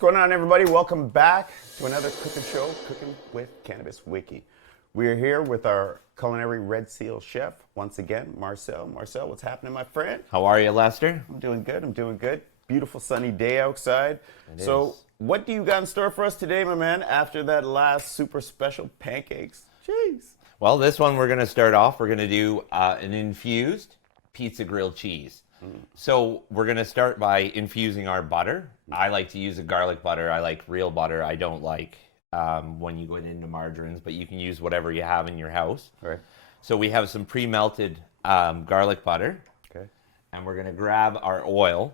going on, everybody? Welcome back to another cooking show, Cooking with Cannabis Wiki. We're here with our culinary Red Seal chef, once again, Marcel. Marcel, what's happening, my friend? How are you, Lester? I'm doing good. I'm doing good. Beautiful sunny day outside. So, what do you got in store for us today, my man, after that last super special pancakes? Jeez. Well, this one we're going to start off. We're going to do an infused pizza grilled cheese. So we're going to start by infusing our butter. I like to use a garlic butter. I like real butter. I don't like when you go into margarines, but you can use whatever you have in your house. Right. So we have some pre-melted garlic butter. Okay. And we're going to grab our oil.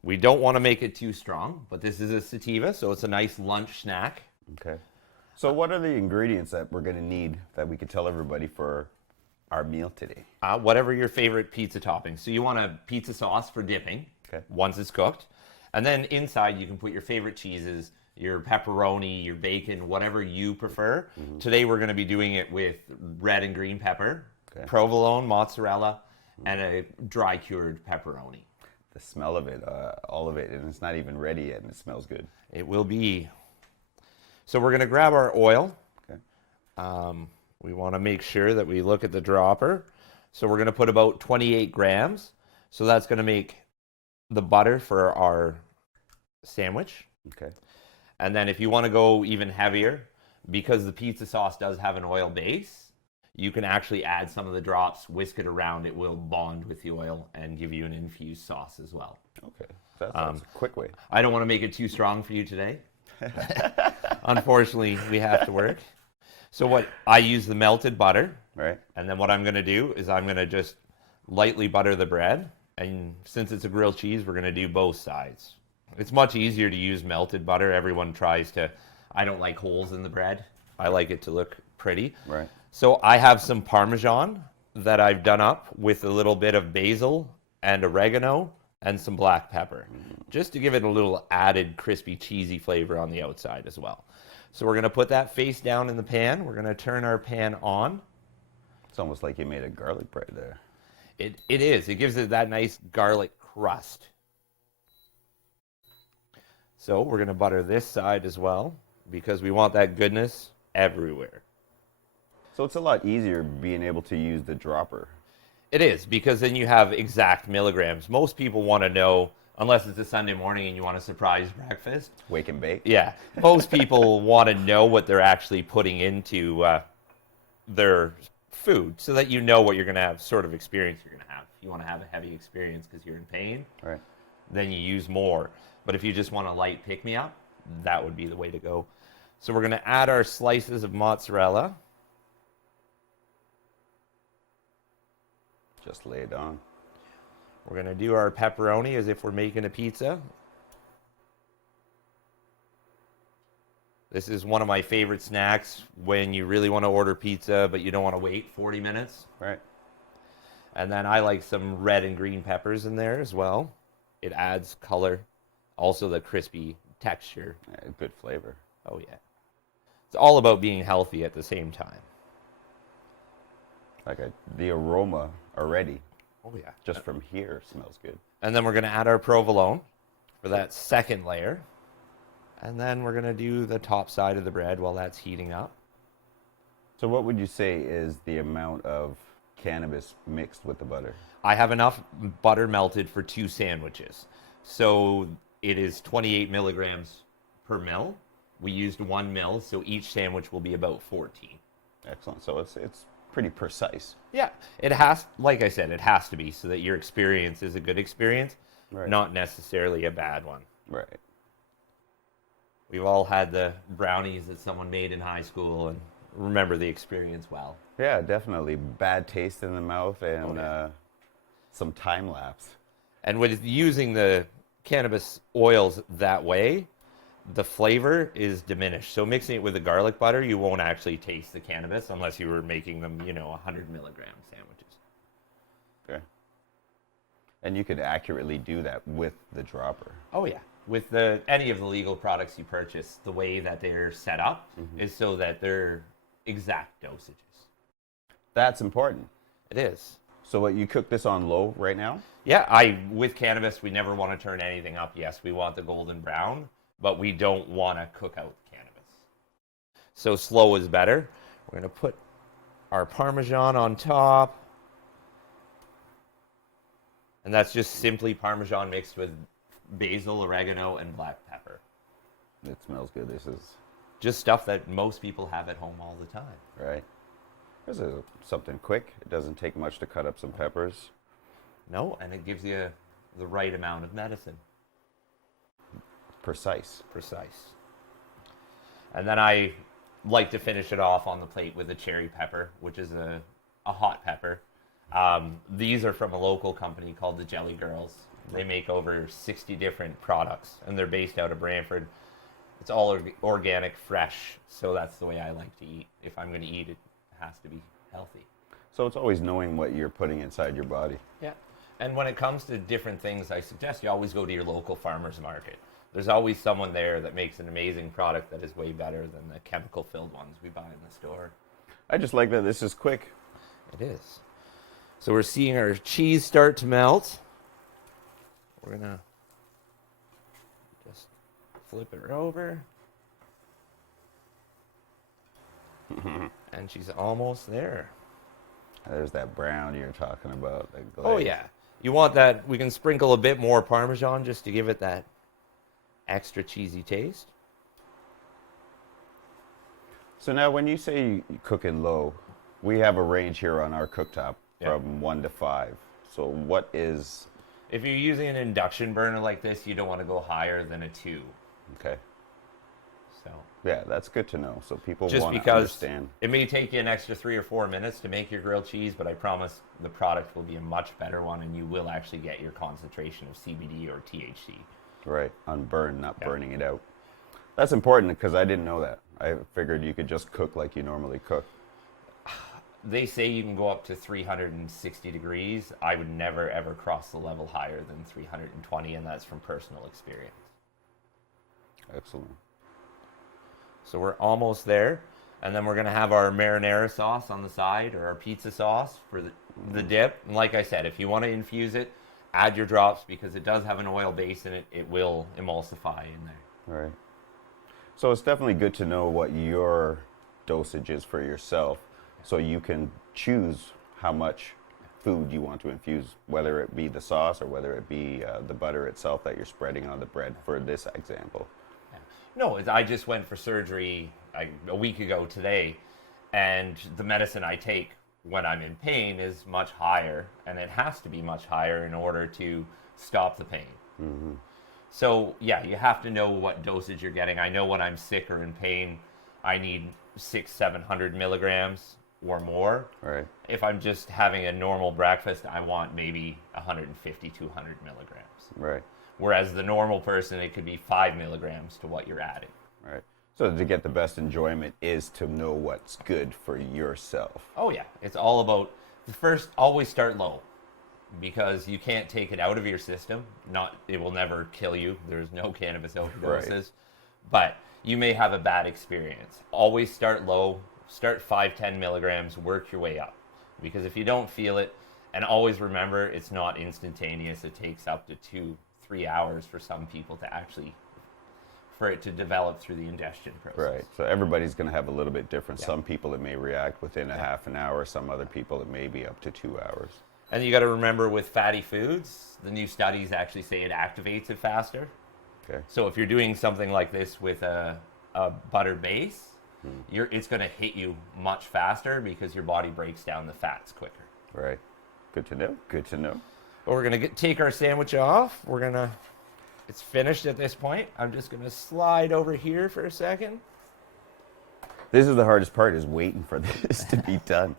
We don't want to make it too strong, but this is a sativa, so it's a nice lunch snack. Okay. So what are the ingredients that we're going to need that we could tell everybody for our meal today? Whatever your favorite pizza topping. So you want a pizza sauce for dipping once it's cooked. And then inside you can put your favorite cheeses, your pepperoni, your bacon, whatever you prefer. Today we're going to be doing it with red and green pepper, provolone, mozzarella, and a dry cured pepperoni. The smell of it, all of it, and it's not even ready yet, and it smells good. It will be. So we're going to grab our oil. Okay. We want to make sure that we look at the dropper. So we're going to put about 28 grams. So that's going to make the butter for our sandwich. Okay. And then if you want to go even heavier, because the pizza sauce does have an oil base, you can actually add some of the drops, whisk it around. It will bond with the oil and give you an infused sauce as well. Okay. That's a quick way. I don't want to make it too strong for you today. Unfortunately, we have to work. So what I use the melted butter, Right. and then what I'm going to do is I'm going to just lightly butter the bread. And since it's a grilled cheese, we're going to do both sides. It's much easier to use melted butter. Everyone tries to. I don't like holes in the bread. I like it to look pretty. Right. So I have some Parmesan that I've done up with a little bit of basil and oregano and some black pepper, just to give it a little added crispy, cheesy flavor on the outside as well. So we're going to put that face down in the pan. We're going to turn our pan on. It's almost like you made a garlic bread there. It is. It gives it that nice garlic crust. So we're going to butter this side as well because we want that goodness everywhere. So it's a lot easier being able to use the dropper. It is, because then you have exact milligrams. Most people want to know, unless it's a Sunday morning and you want a surprise breakfast. Wake and bake. Yeah. Most people want to know what they're actually putting into their food so that you know what you're going to have, sort of experience you're going to have. If you want to have a heavy experience because you're in pain, Right. then you use more. But if you just want a light pick-me-up, that would be the way to go. So we're going to add our slices of mozzarella. Just lay it on. We're going to do our pepperoni as if we're making a pizza. This is one of my favorite snacks when you really want to order pizza, but you don't want to wait 40 minutes. Right. And then I like some red and green peppers in there as well. It adds color, also the crispy texture. Yeah, good flavor. Oh, yeah. It's all about being healthy at the same time. The aroma already, Oh, yeah. just from here, smells good. And then we're going to add our provolone for that second layer. And then we're going to do the top side of the bread while that's heating up. So what would you say is the amount of cannabis mixed with the butter? I have enough butter melted for 2 sandwiches. So it is 28 milligrams per mil. We used 1 mil, so each sandwich will be about 14. Excellent. So it's pretty precise. Yeah, it has, like I said, it has to be so that your experience is a good experience, Right. not necessarily a bad one. Right. We've all had the brownies that someone made in high school and remember the experience well. Yeah, definitely. Bad taste in the mouth and some time lapse. And with using the cannabis oils that way, the flavor is diminished. So mixing it with the garlic butter, you won't actually taste the cannabis unless you were making them, 100 milligram sandwiches. Okay. And you could accurately do that with the dropper. Oh, yeah. With any of the legal products you purchase, the way that they're set up is so that they're exact dosages. That's important. It is. So what, you cook this on low right now? Yeah, with cannabis, we never want to turn anything up. Yes, we want the golden brown, but we don't want to cook out the cannabis. So slow is better. We're going to put our Parmesan on top. And that's just simply Parmesan mixed with basil, oregano, and black pepper. It smells good. This is just stuff that most people have at home all the time. Right. This is something quick. It doesn't take much to cut up some peppers. No, and it gives you the right amount of medicine. Precise. And then I like to finish it off on the plate with a cherry pepper, which is a hot pepper. These are from a local company called the Jelly Girls. They make over 60 different products, and they're based out of Brantford. It's all organic, fresh, so that's the way I like to eat. If I'm going to eat, it has to be healthy. So it's always knowing what you're putting inside your body. Yeah. And when it comes to different things, I suggest you always go to your local farmer's market. There's always someone there that makes an amazing product that is way better than the chemical-filled ones we buy in the store. I just like that this is quick. It is. So we're seeing our cheese start to melt. We're going to just flip it over. And she's almost there. There's that brown you're talking about. That glaze. Oh, yeah. You want that, we can sprinkle a bit more Parmesan just to give it that extra cheesy taste. So now when you say you cook it low, we have a range here on our cooktop from 1 to 5. So what is... If you're using an induction burner like this, you don't want to go higher than a 2. Okay. So yeah, that's good to know. So people just want to because understand. It may take you an extra 3 or 4 minutes to make your grilled cheese, but I promise the product will be a much better one, and you will actually get your concentration of CBD or THC. Right, unburned, not burning it out. That's important because I didn't know that. I figured you could just cook like you normally cook. They say you can go up to 360 degrees. I would never, ever cross the level higher than 320, and that's from personal experience. Excellent. So we're almost there. And then we're going to have our marinara sauce on the side, or our pizza sauce for the dip. And like I said, if you want to infuse it, add your drops because it does have an oil base in it. It will emulsify in there. Right. So it's definitely good to know what your dosage is for yourself so you can choose how much food you want to infuse, whether it be the sauce or whether it be the butter itself that you're spreading on the bread for this example. No, I just went for surgery a week ago today, and the medicine I take when I'm in pain is much higher, and it has to be much higher in order to stop the pain. Mm-hmm. So, yeah, you have to know what dosage you're getting. I know when I'm sick or in pain, I need 600-700 milligrams or more. Right. If I'm just having a normal breakfast, I want maybe 150, 200 milligrams. Right. Whereas the normal person, it could be 5 milligrams to what you're adding. Right. So to get the best enjoyment is to know what's good for yourself. Oh, yeah. It's all about, first, always start low. Because you can't take it out of your system. It will never kill you. There's no cannabis overdoses. Right. But you may have a bad experience. Always start low. Start 5-10 milligrams. Work your way up. Because if you don't feel it, and always remember, it's not instantaneous. It takes up to 2-3 hours for some people to actually, for it to develop through the ingestion process. Right. So everybody's going to have a little bit different. Yeah. Some people it may react within a half an hour. Some other people it may be up to 2 hours. And you got to remember with fatty foods, the new studies actually say it activates it faster. Okay. So if you're doing something like this with a butter base, it's going to hit you much faster because your body breaks down the fats quicker. Right. Good to know. Good to know. But we're going to take our sandwich off. It's finished at this point. I'm just going to slide over here for a second. This is the hardest part, is waiting for this to be done.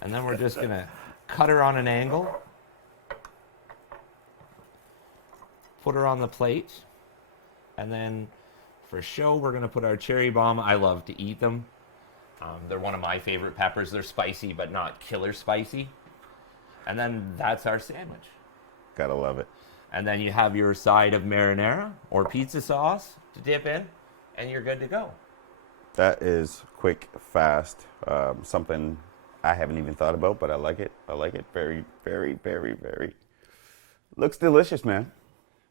And then we're just going to cut her on an angle. Put her on the plate. And then for show, we're going to put our cherry bomb. I love to eat them. They're one of my favorite peppers. They're spicy, but not killer spicy. And then that's our sandwich. Gotta love it. And then you have your side of marinara or pizza sauce to dip in, and you're good to go. That is quick, fast, something I haven't even thought about, but I like it. I like it very, very, very, very. Looks delicious, man.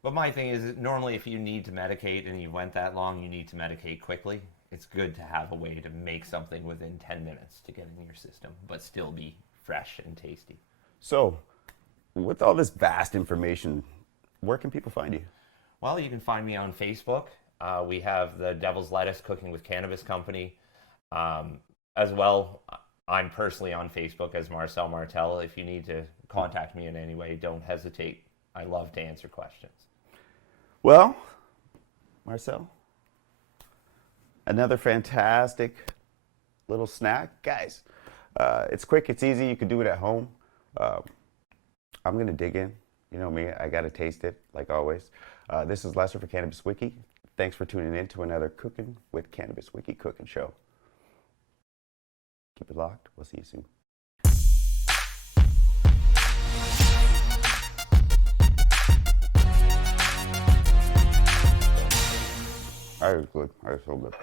But my thing is, normally if you need to medicate and you went that long, you need to medicate quickly. It's good to have a way to make something within 10 minutes to get in your system, but still be fresh and tasty. So, with all this vast information, where can people find you? Well, you can find me on Facebook. We have the Devil's Lettuce Cooking with Cannabis Company. As well, I'm personally on Facebook as Marcel Martel. If you need to contact me in any way, don't hesitate. I love to answer questions. Well, Marcel, another fantastic little snack. Guys, it's quick, it's easy, you can do it at home. I'm going to dig in. You know me, I got to taste it, like always. This is Lester for Cannabis Wiki. Thanks for tuning in to another Cooking with Cannabis Wiki cooking show. Keep it locked. We'll see you soon. I was good. I was so good.